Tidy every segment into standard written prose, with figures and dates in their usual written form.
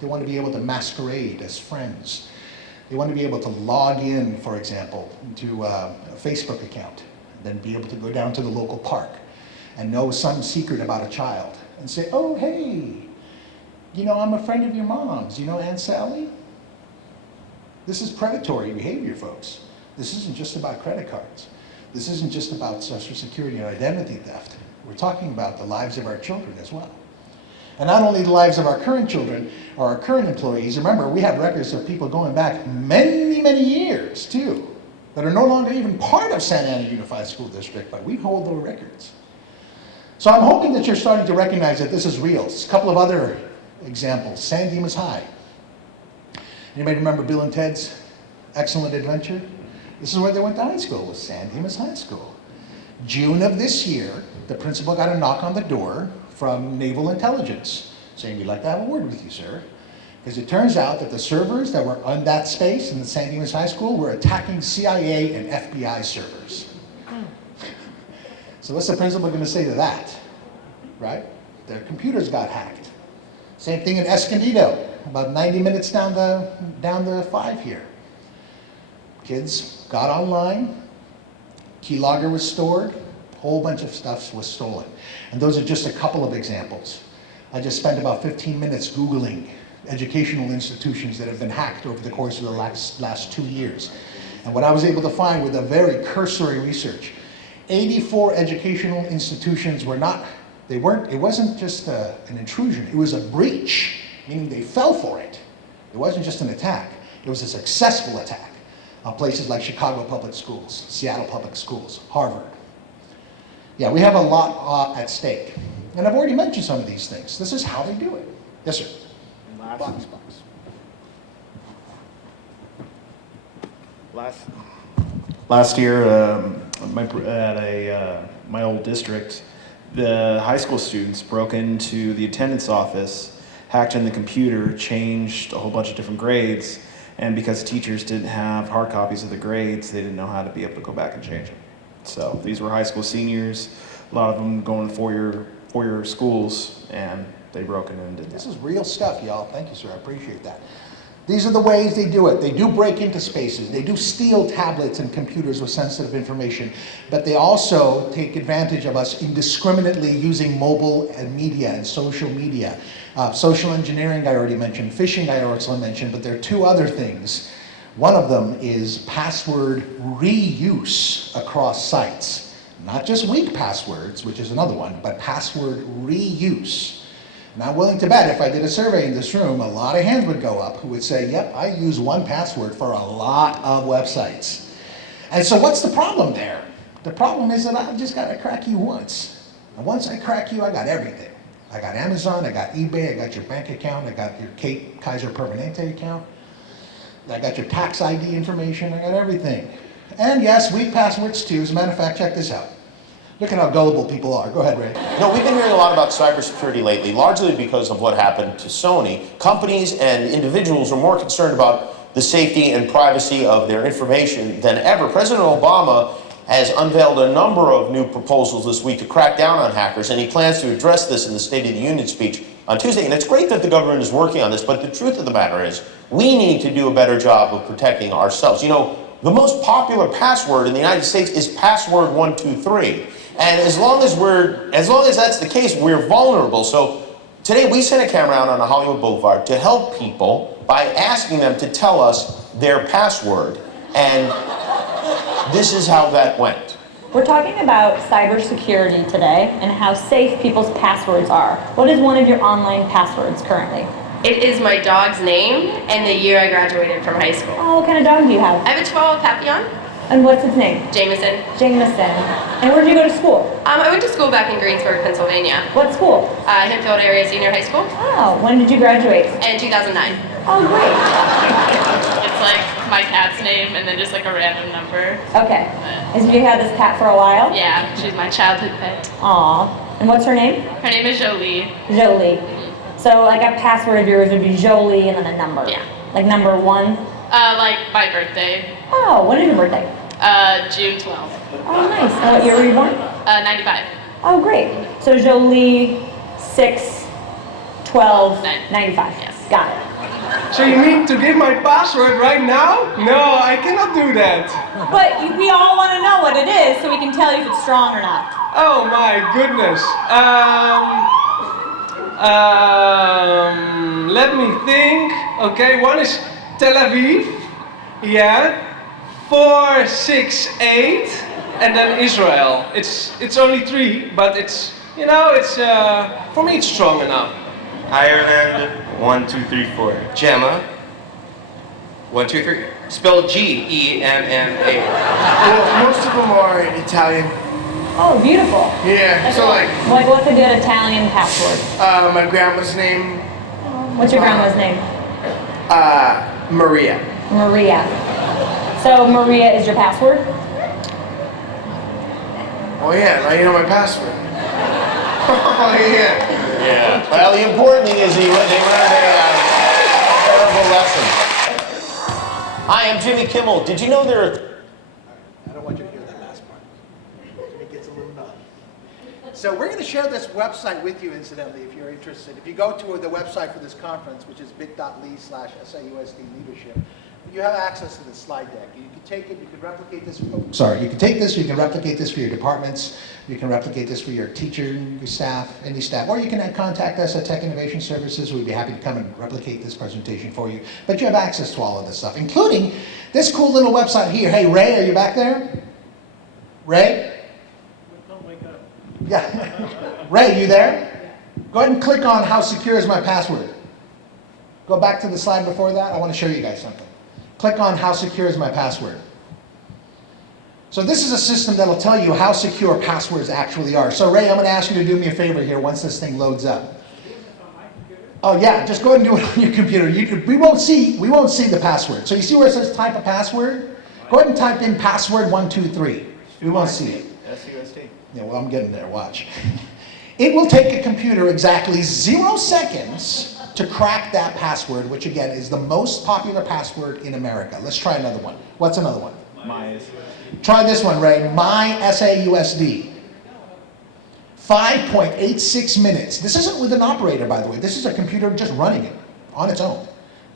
They want to be able to masquerade as friends. They want to be able to log in, for example, to a Facebook account, then be able to go down to the local park and know some secret about a child and say, oh, hey, you know, I'm a friend of your mom's. You know Aunt Sally? This is predatory behavior, folks. This isn't just about credit cards. This isn't just about Social Security and identity theft. We're talking about the lives of our children as well. And not only the lives of our current children or our current employees. Remember, we have records of people going back many, many years, too, that are no longer even part of Santa Ana Unified School District, but we hold those records. So I'm hoping that you're starting to recognize that this is real. A couple of other examples. San Dimas High. Anybody remember Bill and Ted's Excellent Adventure? This is where they went to high school, was San Dimas High School. June of this year, the principal got a knock on the door from Naval Intelligence, saying, we'd like to have a word with you, sir. Because it turns out that the servers that were on that space in the San Dimas High School were attacking CIA and FBI servers. So what's the principal going to say to that, right? Their computers got hacked. Same thing in Escondido, about 90 minutes down the 5 here. Kids got online, keylogger was stored, a whole bunch of stuff was stolen. And those are just a couple of examples. I just spent about 15 minutes Googling educational institutions that have been hacked over the course of the last 2 years. And what I was able to find with a very cursory research, 84 educational institutions were not, it wasn't just an intrusion, it was a breach, meaning they fell for it. It wasn't just an attack, it was a successful attack on places like Chicago Public Schools, Seattle Public Schools, Harvard. Yeah, we have a lot at stake. And I've already mentioned some of these things. This is how they do it. Yes, sir. Box. Last year, my old district, the high school students broke into the attendance office, hacked in the computer, changed a whole bunch of different grades, and because teachers didn't have hard copies of the grades, they didn't know how to be able to go back and change them. So these were high school seniors, a lot of them going to four-year schools, and they broke in and did that. This is real stuff, y'all. Thank you, sir. I appreciate that. These are the ways they do it. They do break into spaces. They do steal tablets and computers with sensitive information, but they also take advantage of us indiscriminately using mobile and media and social media. Social engineering, I already mentioned. Phishing, I also mentioned, but there are two other things. One of them is password reuse across sites. Not just weak passwords, which is another one, but password reuse. And I'm willing to bet if I did a survey in this room, a lot of hands would go up who would say, yep, I use one password for a lot of websites. And so what's the problem there? The problem is that I've just got to crack you once. And once I crack you, I got everything. I got Amazon, I got eBay, I got your bank account, I got your Kaiser Permanente account, I got your tax ID information, I got everything. And yes, weak passwords too. As a matter of fact, check this out. Look at how gullible people are. Go ahead, Ray. No, we've been hearing a lot about cybersecurity lately, largely because of what happened to Sony. Companies and individuals are more concerned about the safety and privacy of their information than ever. President Obama has unveiled a number of new proposals this week to crack down on hackers, and he plans to address this in the State of the Union speech on Tuesday. And it's great that the government is working on this, but the truth of the matter is we need to do a better job of protecting ourselves. You know, the most popular password in the United States is password 123. And as long as that's the case, we're vulnerable. So today we sent a camera out on the Hollywood Boulevard to help people by asking them to tell us their password. And this is how that went. We're talking about cybersecurity today and how safe people's passwords are. What is one of your online passwords currently? It is my dog's name and the year I graduated from high school. Oh, what kind of dog do you have? I have a Chihuahua Papillon. And what's its name? Jameson. Jameson. And where did you go to school? I went to school back in Greensburg, Pennsylvania. What school? Hempfield Area Senior High School. Oh, when did you graduate? In 2009. Oh, great. It's like my cat's name and then just like a random number. Okay. Has you had this cat for a while? Yeah, she's my childhood pet. Aw. And what's her name? Her name is Jolie. Jolie. So like a password of yours would be Jolie and then a number. Yeah. Like number 1? Like my birthday. Oh, when is your birthday? June 12th. Oh, nice. And what year were you born? 95. Oh, great. So Jolie, 6, 12, 95. 95. Yes. Got it. So you need to give my password right now? No, I cannot do that. But we all want to know what it is so we can tell you if it's strong or not. Oh my goodness. Let me think. Okay, one is Tel Aviv. Yeah. 468, and then Israel. It's only 3, but it's for me it's strong enough. Ireland, 1, 2, 3, 4. Gemma. 1, 2, 3. Spelled Gemma. Well, most of them are Italian. Oh, beautiful. Yeah, so like what's a good Italian password? my grandma's name, What's your grandma's name? Maria. Maria. So Maria is your password? Oh yeah, now you know my password. Oh yeah. Yeah. Well, the important thing is they learned a terrible lesson. Hi, I'm Jimmy Kimmel. Did you know there are... I don't want you to hear that last part. It gets a little numb. So we're going to share this website with you, incidentally, if you're interested. If you go to the website for this conference, which is bit.ly/SAUSD leadership, you have access to the slide deck. You can take it, you can replicate this. You can take this, you can replicate this for your departments, you can replicate this for your teacher, your staff, any staff, or you can contact us at Tech Innovation Services. We'd be happy to come and replicate this presentation for you. But you have access to all of this stuff, including this cool little website here. Hey, Ray, are you back there? Ray? Don't wake up. Yeah. Ray, you there? Go ahead and click on how secure is my password. Go back to the slide before that. I want to show you guys something. Click on how secure is my password. So this is a system that'll tell you how secure passwords actually are. So Ray, I'm going to ask you to do me a favor here once this thing loads up. Oh yeah, just go ahead and do it on your computer. We won't see the password. So you see where it says type a password? Go ahead and type in password 123. We won't see it. SAUSD. Yeah, well, I'm getting there. Watch. It will take a computer exactly 0 seconds to crack that password, which again is the most popular password in America. Let's try another one. What's another one? Try this one, Ray. My SAUSD. 5.86 minutes. This isn't with an operator, by the way. This is a computer just running it on its own.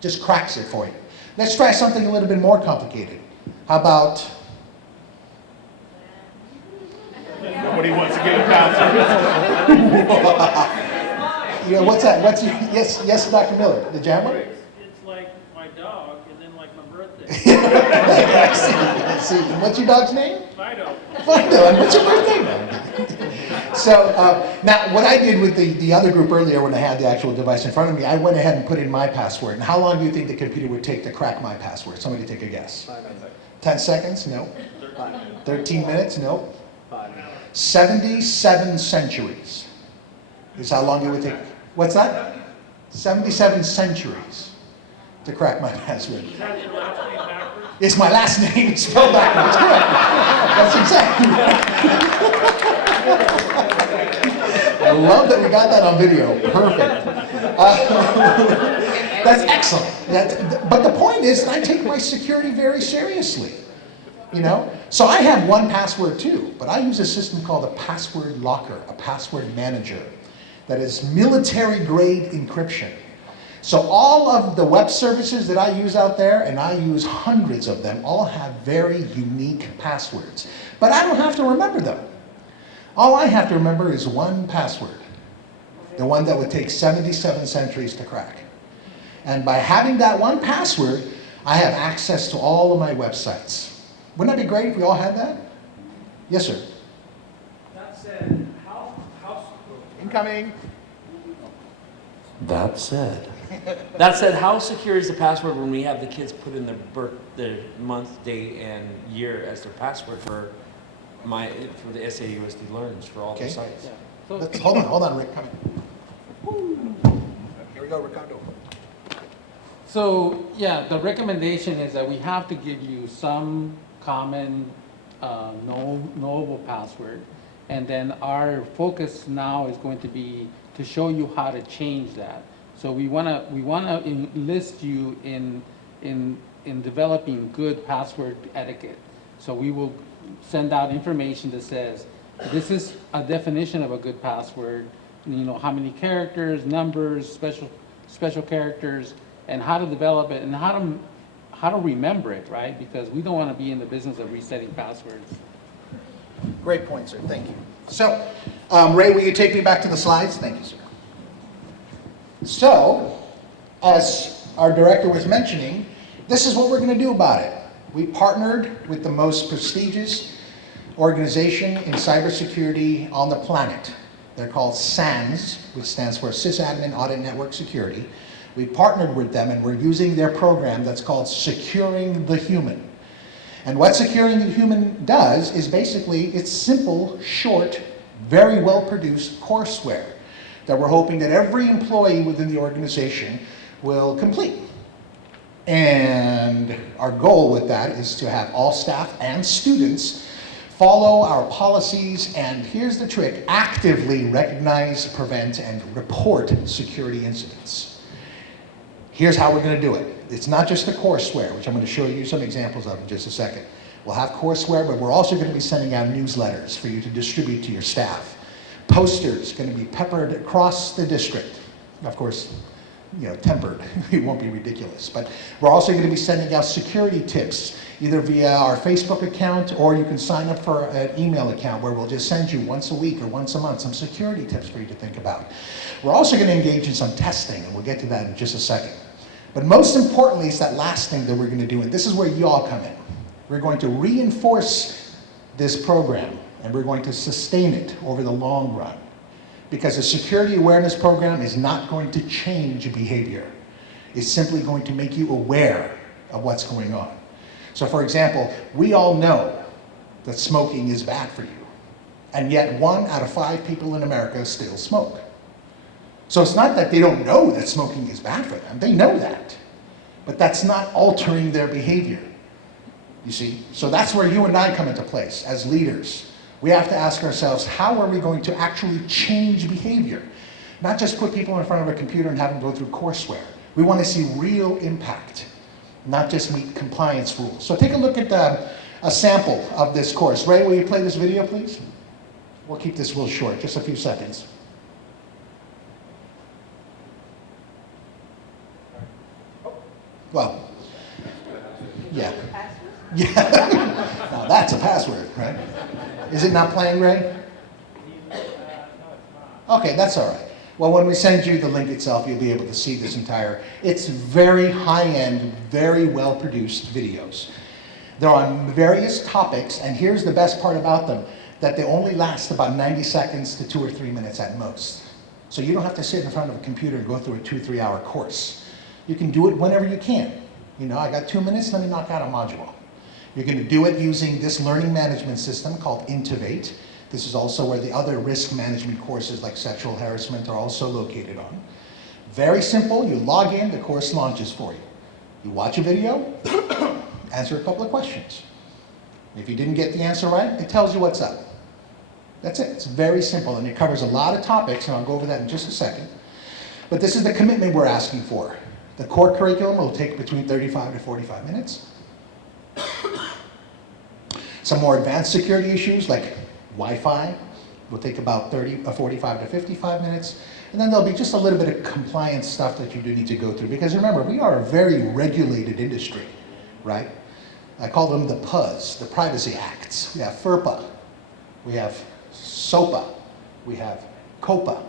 Just cracks it for you. Let's try something a little bit more complicated. How about... Nobody wants to get a password. Yeah, what's that? Yes, Dr. Miller. The jam one? It's like my dog, and then like my birthday. I see. And what's your dog's name? Fido. Fido. And what's your birthday, man? So now, what I did with the other group earlier when I had the actual device in front of me, I went ahead and put in my password. And how long do you think the computer would take to crack my password? Somebody take a guess. 10 seconds? No. 13 minutes? No. 77 centuries is how long it would take. What's that? 77 centuries to crack my password. Is that your last name backwards? It's my last name spelled backwards. That's exactly right. I love that we got that on video. Perfect. That's excellent. But the point is, I take my security very seriously. So I have 1Password too, but I use a system called a password locker, a password manager, that is military-grade encryption. So all of the web services that I use out there, and I use hundreds of them, all have very unique passwords. But I don't have to remember them. All I have to remember is 1Password, the one that would take 77 centuries to crack. And by having that 1Password, I have access to all of my websites. Wouldn't that be great if we all had that? Yes, sir. That said, how Incoming. That said, how secure is the password when we have the kids put in their month, day, and year as their password for the SAUSD Learns for all the sites? Yeah. Hold on, Rick, coming. Here we go, Ricardo. So yeah, the recommendation is that we have to give you some common knowable password, and then our focus now is going to be to show you how to change that. So we wanna enlist you in developing good password etiquette. So we will send out information that says this is a definition of a good password. How many characters, numbers, special characters, and how to develop it and how to remember it, right? Because we don't want to be in the business of resetting passwords. Great point, sir. Thank you. So, Ray, will you take me back to the slides? Thank you, sir. So, as our director was mentioning, this is what we're going to do about it. We partnered with the most prestigious organization in cybersecurity on the planet. They're called SANS, which stands for Sysadmin Audit Network Security. We partnered with them and we're using their program that's called Securing the Human. And what Securing the Human does is basically, it's simple, short, very well-produced courseware that we're hoping that every employee within the organization will complete. And our goal with that is to have all staff and students follow our policies, and here's the trick, actively recognize, prevent, and report security incidents. Here's how we're going to do it. It's not just the courseware, which I'm going to show you some examples of in just a second. We'll have courseware, but we're also going to be sending out newsletters for you to distribute to your staff. Posters going to be peppered across the district. Of course, you know, tempered. It won't be ridiculous. But we're also going to be sending out security tips, either via our Facebook account, or you can sign up for an email account where we'll just send you once a week or once a month some security tips for you to think about. We're also going to engage in some testing, and we'll get to that in just a second. But most importantly, it's that last thing that we're going to do, and this is where y'all come in. We're going to reinforce this program, and we're going to sustain it over the long run. Because a security awareness program is not going to change behavior. It's simply going to make you aware of what's going on. So for example, we all know that smoking is bad for you. And yet 1 out of 5 people in America still smoke. So it's not that they don't know that smoking is bad for them. They know that. But that's not altering their behavior. You see? So that's where you and I come into place as leaders. We have to ask ourselves, how are we going to actually change behavior? Not just put people in front of a computer and have them go through courseware. We want to see real impact, not just meet compliance rules. So take a look at a sample of this course. Ray, will you play this video, please? We'll keep this real short, just a few seconds. Well, yeah. Yeah. Now that's a password, right? Is it not playing, Ray? Okay, that's all right. Well, when we send you the link itself, you'll be able to see this entire, it's very high-end, very well-produced videos. They're on various topics, and here's the best part about them, that they only last about 90 seconds to 2 or 3 minutes at most. So you don't have to sit in front of a computer and go through a 2-3 hour course. You can do it whenever you can. You know, I got 2 minutes, let me knock out a module. You're going to do it using this learning management system called Intivate. This is also where the other risk management courses like sexual harassment are also located on. Very simple, you log in, the course launches for you. You watch a video, answer a couple of questions. If you didn't get the answer right, it tells you what's up. That's it, it's very simple, and it covers a lot of topics, and I'll go over that in just a second. But this is the commitment we're asking for. The core curriculum will take between 35 to 45 minutes. Some more advanced security issues like Wi-Fi will take about 45 to 55 minutes. And then there'll be just a little bit of compliance stuff that you do need to go through. Because remember, we are a very regulated industry, right? I call them the PUS, the Privacy Acts. We have FERPA, we have SOPA, we have COPA.